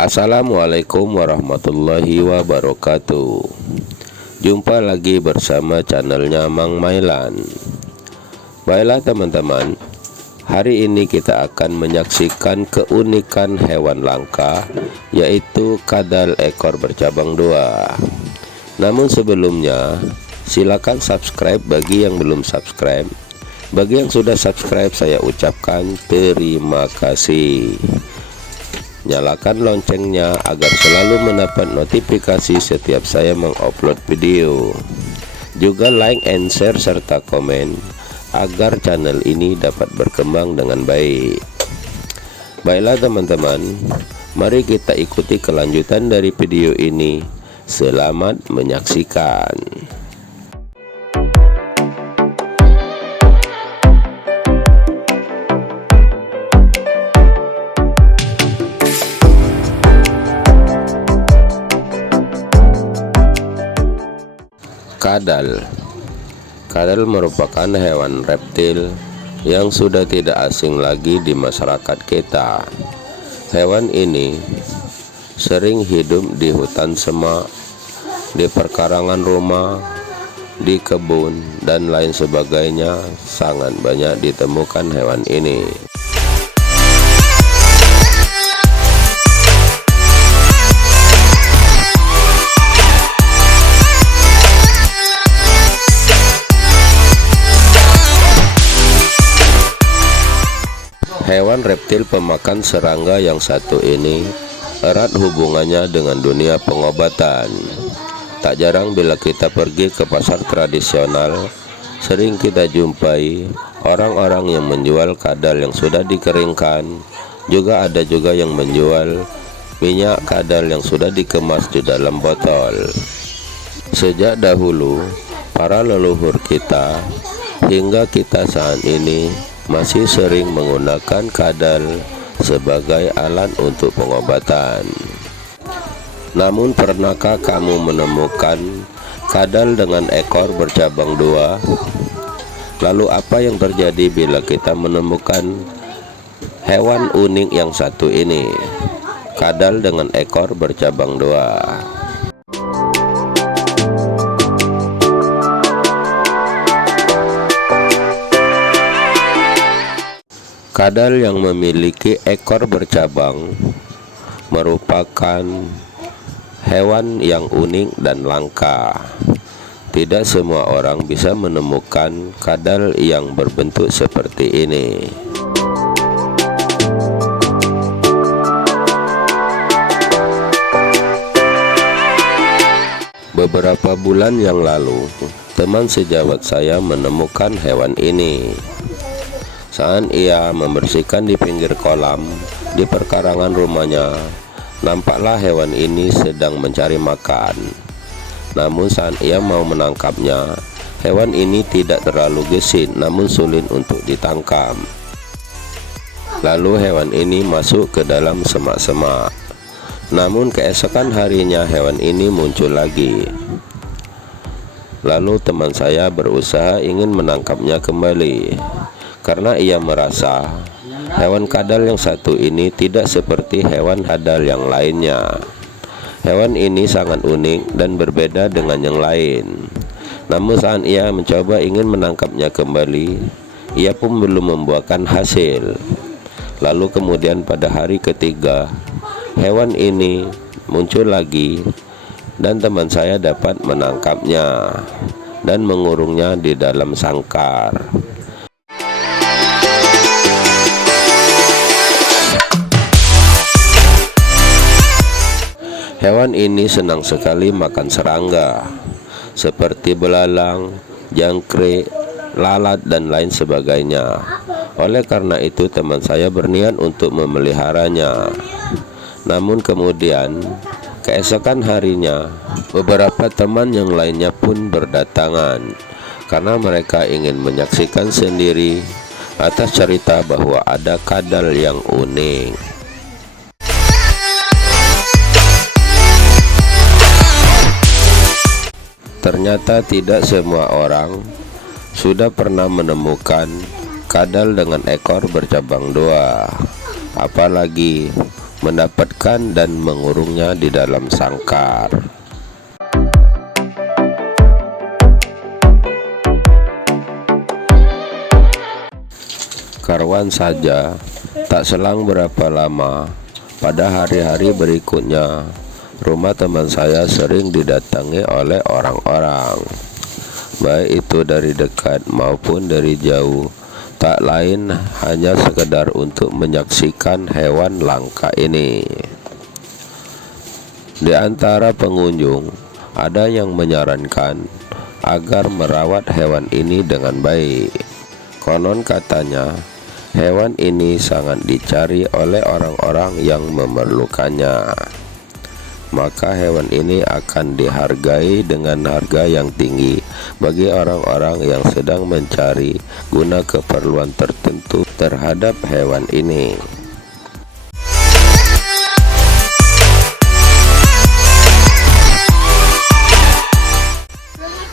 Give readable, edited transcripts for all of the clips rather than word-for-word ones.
Assalamualaikum warahmatullahi wabarakatuh. Jumpa lagi bersama channelnya Mang Mailan. Baiklah teman-teman, hari ini kita akan menyaksikan keunikan hewan langka, yaitu kadal ekor bercabang dua. Namun sebelumnya, silakan subscribe bagi yang belum subscribe. Bagi yang sudah subscribe, saya ucapkan terima kasih. Nyalakan loncengnya agar selalu mendapat notifikasi setiap saya mengupload video. Juga like and share serta komen agar channel ini dapat berkembang dengan baik. Baiklah teman-teman, mari kita ikuti kelanjutan dari video ini. Selamat menyaksikan. Kadal merupakan hewan reptil yang sudah tidak asing lagi di masyarakat kita. Hewan ini sering hidup di hutan semak, di perkarangan rumah, di kebun, dan lain sebagainya. Sangat banyak ditemukan hewan ini. Hewan reptil pemakan serangga yang satu ini erat hubungannya dengan dunia pengobatan. Tak jarang bila kita pergi ke pasar tradisional, sering kita jumpai orang-orang yang menjual kadal yang sudah dikeringkan. Juga ada juga yang menjual minyak kadal yang sudah dikemas di dalam botol. Sejak dahulu, para leluhur kita hingga kita saat ini masih sering menggunakan kadal sebagai alat untuk pengobatan. Namun pernahkah kamu menemukan kadal dengan ekor bercabang dua? Lalu apa yang terjadi bila kita menemukan hewan unik yang satu ini? Kadal dengan ekor bercabang dua. Kadal yang memiliki ekor bercabang merupakan hewan yang unik dan langka. Tidak semua orang bisa menemukan kadal yang berbentuk seperti ini. Beberapa bulan yang lalu, teman sejawat saya menemukan hewan ini. Saat ia membersihkan di pinggir kolam di perkarangan rumahnya, nampaklah hewan ini sedang mencari makan. Namun saat ia mau menangkapnya, hewan ini tidak terlalu gesit namun sulit untuk ditangkap. Lalu hewan ini masuk ke dalam semak-semak. Namun keesokan harinya hewan ini muncul lagi. Lalu teman saya berusaha ingin menangkapnya kembali, karena ia merasa hewan kadal yang satu ini tidak seperti hewan kadal yang lainnya. Hewan ini sangat unik dan berbeda dengan yang lain. Namun saat ia mencoba ingin menangkapnya kembali, ia pun belum membuahkan hasil. Lalu kemudian pada hari ketiga, hewan ini muncul lagi dan teman saya dapat menangkapnya dan mengurungnya di dalam sangkar. Hewan ini senang sekali makan serangga seperti belalang, jangkrik, lalat, dan lain sebagainya. Oleh karena itu teman saya berniat untuk memeliharanya. Namun kemudian keesokan harinya, beberapa teman yang lainnya pun berdatangan karena mereka ingin menyaksikan sendiri atas cerita bahwa ada kadal yang unik. Ternyata tidak semua orang sudah pernah menemukan kadal dengan ekor bercabang dua, apalagi mendapatkan dan mengurungnya di dalam sangkar. Karuan saja, tak selang berapa lama, pada hari-hari berikutnya, rumah teman saya sering didatangi oleh orang-orang, baik itu dari dekat maupun dari jauh, tak lain hanya sekedar untuk menyaksikan hewan langka ini. Di antara pengunjung, ada yang menyarankan agar merawat hewan ini dengan baik. Konon katanya, hewan ini sangat dicari oleh orang-orang yang memerlukannya. Maka hewan ini akan dihargai dengan harga yang tinggi bagi orang-orang yang sedang mencari guna keperluan tertentu terhadap hewan ini.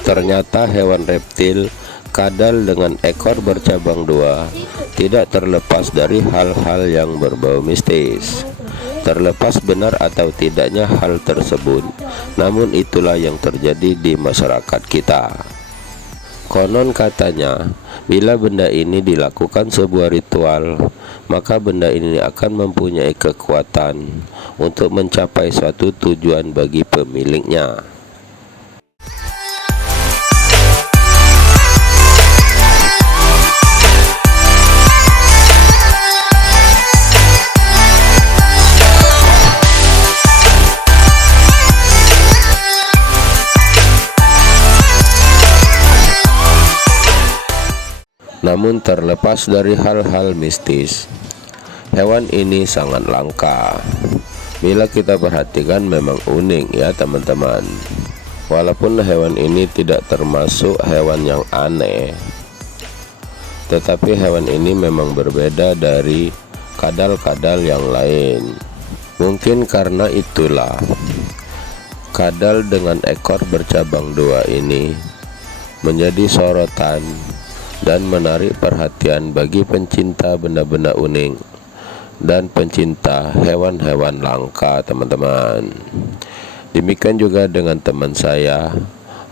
Ternyata hewan reptil kadal dengan ekor bercabang dua tidak terlepas dari hal-hal yang berbau mistis. Terlepas benar atau tidaknya hal tersebut, namun itulah yang terjadi di masyarakat kita. Konon katanya, bila benda ini dilakukan sebuah ritual, maka benda ini akan mempunyai kekuatan untuk mencapai suatu tujuan bagi pemiliknya. Namun terlepas dari hal-hal mistis, hewan ini sangat langka. Bila kita perhatikan memang unik ya teman-teman. Walaupun hewan ini tidak termasuk hewan yang aneh, tetapi hewan ini memang berbeda dari kadal-kadal yang lain. Mungkin karena itulah kadal dengan ekor bercabang dua ini menjadi sorotan dan menarik perhatian bagi pencinta benda-benda unik dan pencinta hewan-hewan langka teman-teman. Demikian juga dengan teman saya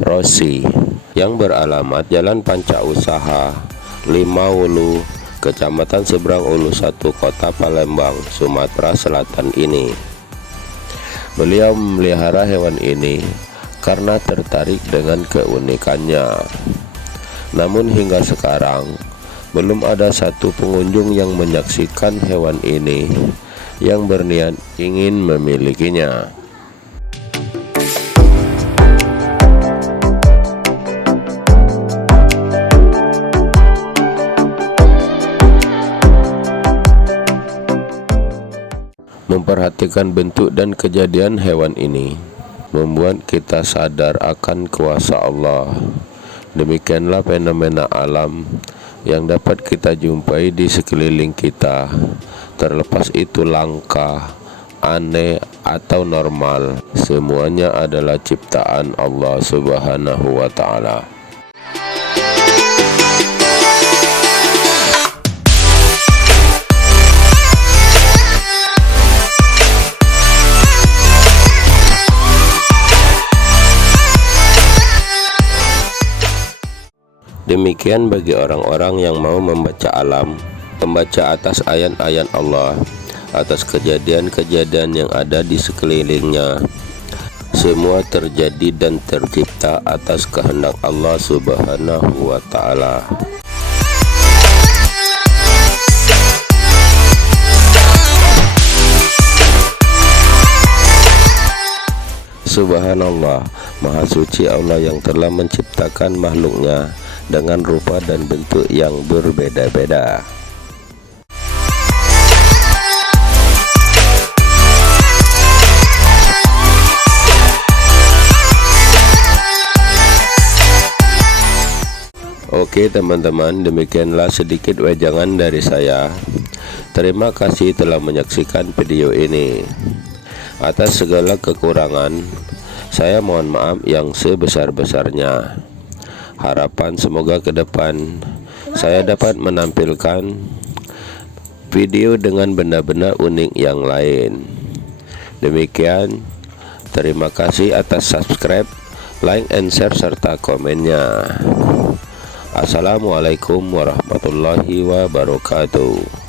Rosi yang beralamat Jalan Panca Usaha 5 Wulu, Kecamatan Seberang Ulu 1, Kota Palembang, Sumatera Selatan ini. Beliau memelihara hewan ini karena tertarik dengan keunikannya. Namun hingga sekarang belum ada satu pengunjung yang menyaksikan hewan ini yang berniat ingin memilikinya. Memperhatikan bentuk dan kejadian hewan ini membuat kita sadar akan kuasa Allah. Demikianlah fenomena alam yang dapat kita jumpai di sekeliling kita, terlepas itu langka, aneh atau normal, semuanya adalah ciptaan Allah Subhanahu wa Ta'ala. Demikian bagi orang-orang yang mau membaca alam, membaca atas ayat-ayat Allah, atas kejadian-kejadian yang ada di sekelilingnya. Semua terjadi dan tercipta atas kehendak Allah Subhanahu wa Ta'ala. Subhanallah, Maha Suci Allah yang telah menciptakan makhluknya dengan rupa dan bentuk yang berbeda-beda. Oke teman-teman, demikianlah sedikit wejangan dari saya. Terima kasih telah menyaksikan video ini. Atas segala kekurangan, saya mohon maaf yang sebesar-besarnya. Harapan semoga ke depan saya dapat menampilkan video dengan benda-benda unik yang lain. Demikian, terima kasih atas subscribe, like, and share serta komennya. Assalamualaikum warahmatullahi wabarakatuh.